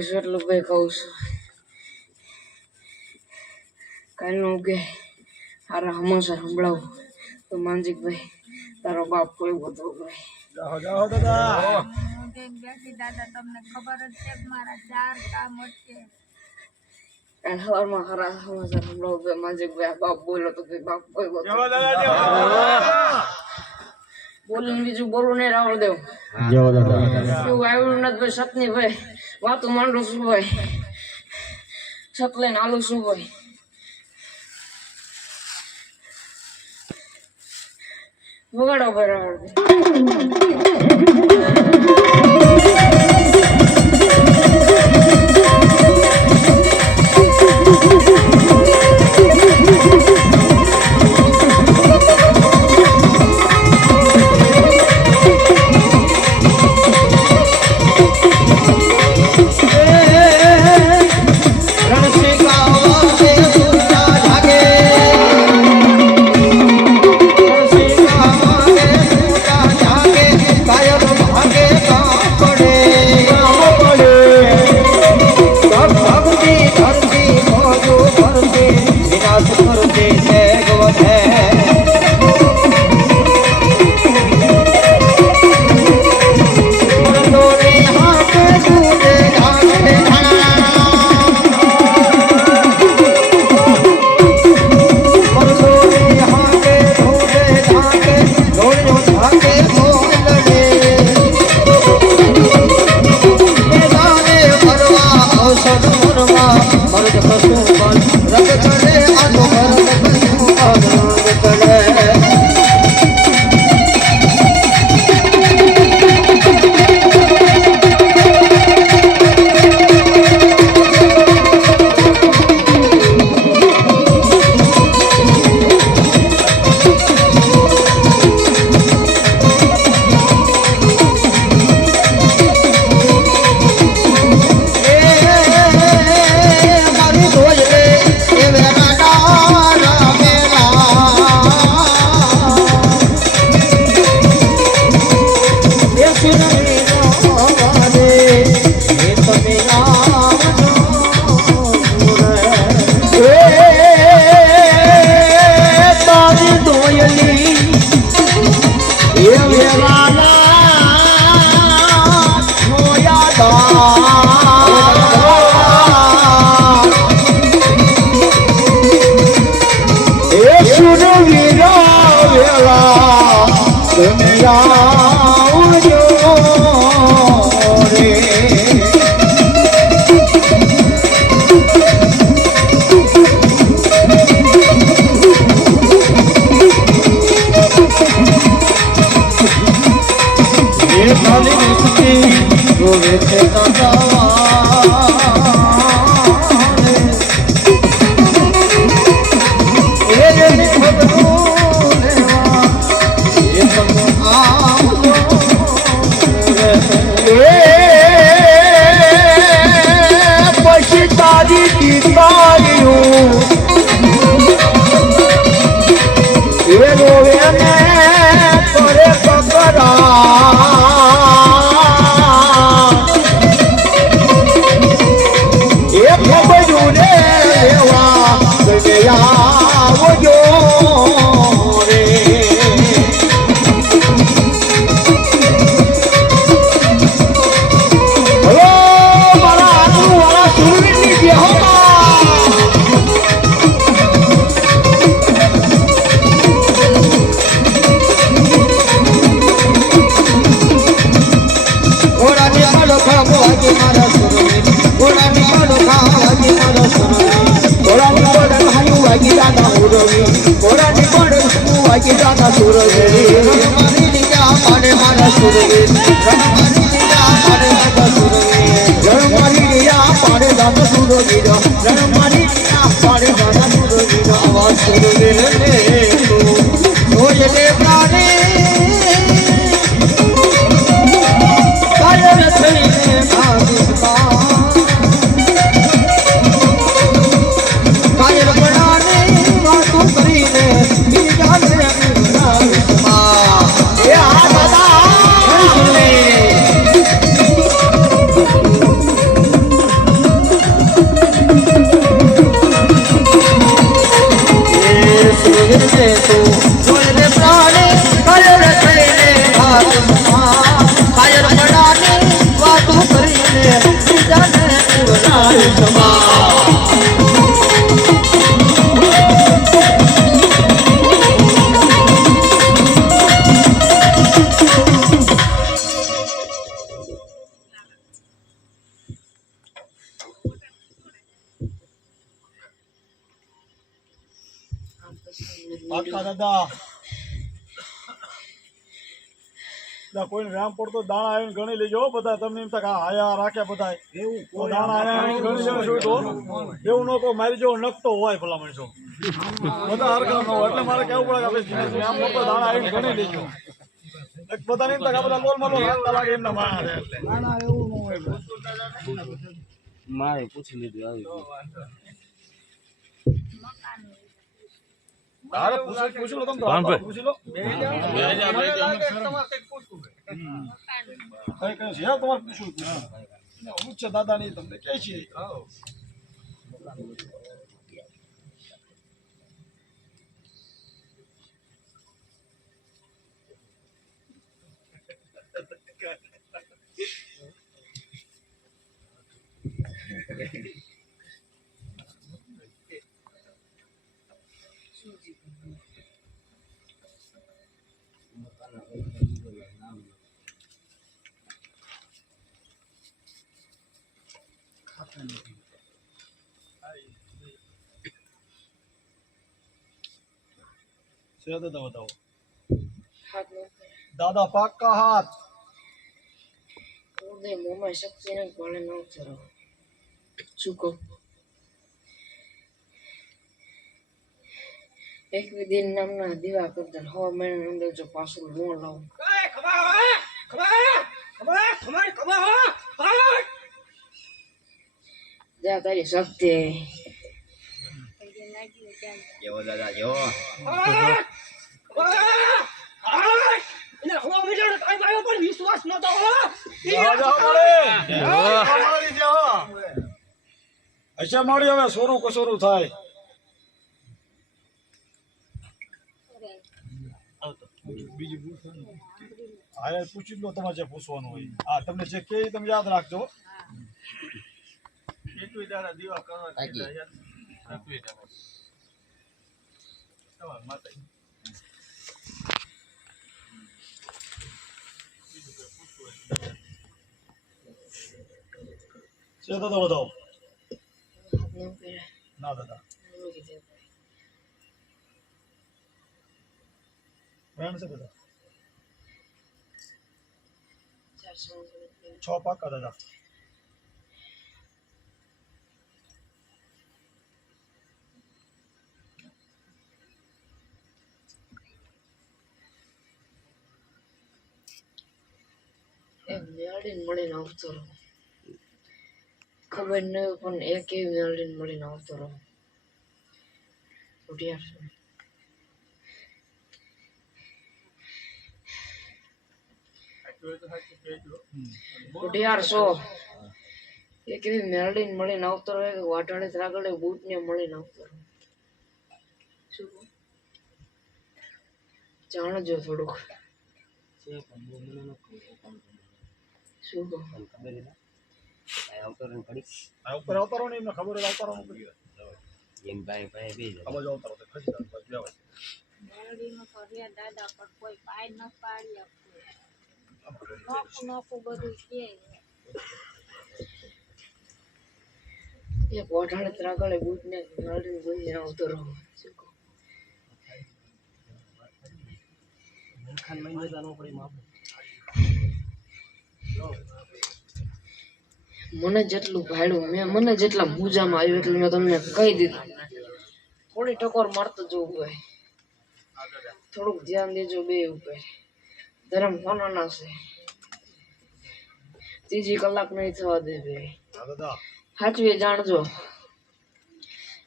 છે એટલું ભાઈ કહું છું કાલનું કે હારા હમાસા સંભળાવું તો માનજીકભાઈ તારો બાપ કોઈ બધો ભાઈ બેસી દાદા તમને ખબર જ છે કે મારા ચાર કામ અટકે કાલ સવારમાં હારા હમાસા સંભળાવું ભાઈ માનજીકભાઈ આ બાપ બોલો તો ભાઈ બાપ કોઈ બધો બોલું બીજું બોલું નહીં રાવણ દેવ જવો દાદા એવું આવ્યું નથી ભાઈ સતની ભાઈ વાતું માંડું શું ભાઈ સત લઈને આલું શું ભાઈ વગાડો રાવણ ભાઈ પછી તમે દાદા સુરવીર મારી લીજા પાડે મારા સુરવીર. દા કોઈને રામ પડતો દાણા આવીને ગણી લેજો બધા. તમને એમ થાય હાયા આ રાખે બધા એવું? દાણા આયા ગણી લેજો તો. એવું ન કહો મારી જેવો નકતો હોય ભલા માણસો. બધા હરખા ન હોય એટલે મારે કેવું પડે કે આપણે રામ પડતો દાણા આવીને ગણી લેજો. બધા બધાને એમ થાય બધા લોલ મલો લાગતા લાગે એમના માણસ એટલે. મારે પૂછી લીધું આવી દાદા નહીં તમને કે છે. છે દાદા બતાવો હાથ દાદા પાક્કા હાથ મોમાં શક્તિ ને ગળે ન ઉતરો શું કહું એક વિધિન નામના દીવા કરતા હવા મહિના અંદર જો પાછું ન લાવું જા તારી શક્તિ જેવો દાદા જેવો જાઓ, મળે. મળી મળી હવે સોરું કસોરું થાય હા એ પૂછી લો તમારે જે પૂછવાનું હોય. હા તમને જે કે તમે યાદ રાખજો. છે દાદા દીવા કરવા ના દાદા. બતાવો ના દાદા. ચારસો છ પાકા દાદા એમ મેળીને મળીને આવતો રહો ખબર ન હોય પણ એક એવી મેળીને મળીને આવતો રહો ઉઠિયાર છો. એક એવી મેળીને મળીને આવતો રહે કે વાટાડે ત્રાગડે બૂટ મળીને આવતો રહો જાણજો થોડુંક. શું કહું? આ ઉપર અવતારો ને એમને ખબર હોય એમ પાસે પાસે બે આ બાજુ ખસી દાદા પણ કોઈ પાય ન પાડી નોખું નોખું બધું કે એક વાટાડે ત્રાગડે બૂટ ને મેળીને આવતો રહો શું કહું? મને જેટલું ભાડ્યું મેં મને જેટલા મૂજામાં આવ્યું એટલું મેં તમને કહી દીધું. થોડી ટકોર મારતો જવું હોય. થોડુંક ધ્યાન દેજો બે ઉપર. ધર્મ કોનાના છે ત્રીજી કલાક નહીં થવા દે બે હા દાદા હાચવી જાણજો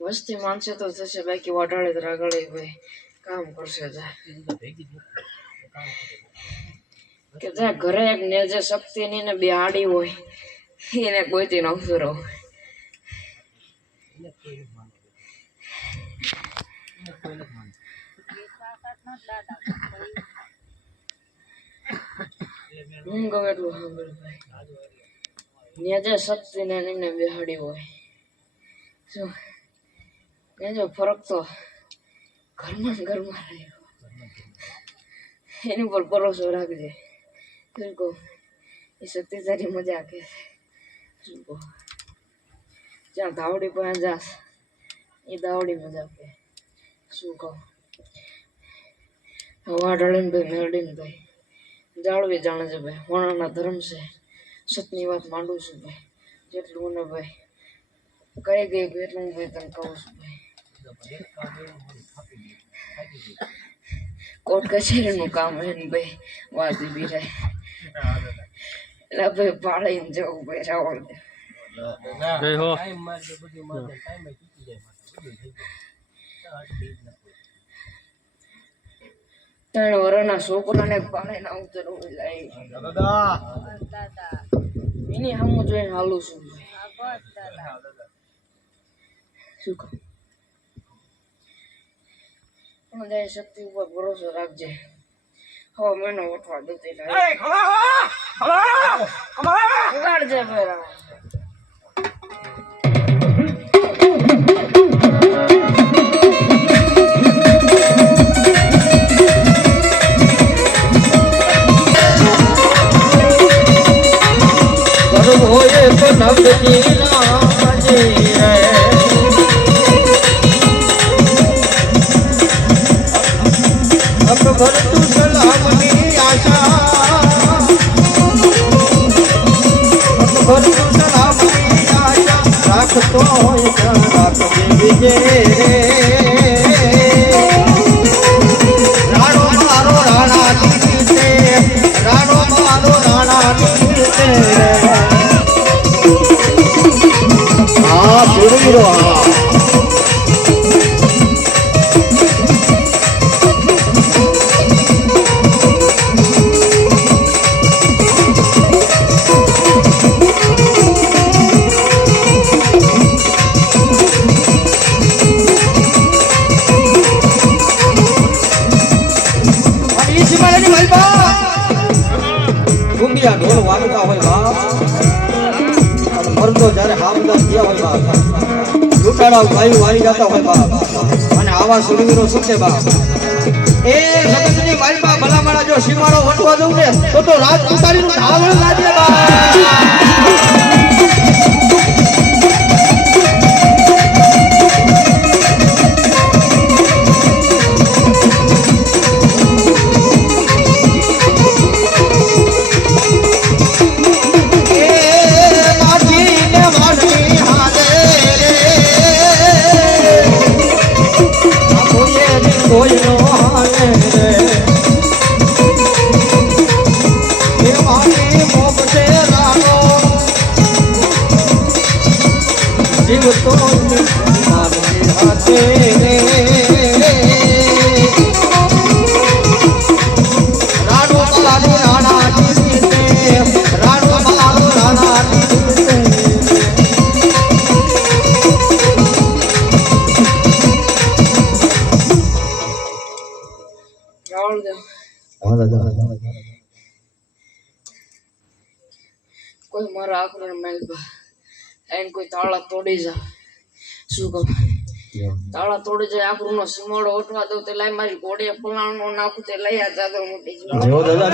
વસ્તી માનશે તો થશે બાકી વાટાડે તો આગળ ભાઈ કામ કરશે જા કે જ્યાં ઘરે એક ને જે શક્તિ ની ને બે આડી હોય એને કોઈથી નવતું રહો વિશ્વાસ જ ન દાદા હું ગમે એટલું સાંભળ ભાઈ ને જે શક્તિ ને એને બેહાડી હોય શું ત્યાં જો ફરક તો ઘરમાં ઘરમાં રહ્યો એની પર ભરોસો રાખજે શું કહું એ શક્તિ તારી મજા કે શું કહું જ્યાં ધાવડી પાસે જાસ. એ દાવડી મજા કે. શું કહું? હવા ઢળીને ભાઈ મેળડીને ભાઈ. જાળવી જાણે છે ભાઈ. વર્ણના ધર્મ છે. સતની વાત માંડું છું ભાઈ. જેટલું મને ભાઈ. કઈ ગઈ ભાઈ એટલું ભાઈ તને કહું છું ભાઈ. કોર્ટ કચેરીનું કામ હે ને ભાઈ. વાત ઊભી રહે. એટલે ભાઈ પાળીને જવું ભાઈ રાવળ દે. ત્રણ વર્ષના છોકરાને પાળીને આવતું રહું લાય દાદા એની સામું જોઈને હાલું છું. શું કહું? જય શક્તિ ઉપર ભરોસો રાખજે. હવે મને ઉઠવા દેતી ઉગાડજે ભાઈ રાવણ. કરવો હોય તો હા સુરવીરો હા અને ઈ સિમાલાની માલપા ઘુમિયા ઢોલ વાગતા હોય બાપ અને મરદો જ્યારે હામદા થયા હોય બાપ લૂંટાડા ભાઈ વાળી જતા હોય બાપ. અને આવા સુરવીરો શું છે બાપ? એ જગતની માલપા ભલામણા જો સીમાડો વટવા દઉં ને, તો તો રાત ઉતારીનું ધાવણ લાગે બાપ. એને કોઈ તાળા તોડી જા. શું કહું? તાળા તોડી જાય આકરું નો સીમોડો ઓટવા દઉં તે લાઈ મારી ઘોડીએ નો નાખું તે લઈ આ ચાદર મોટી જેવો દાદા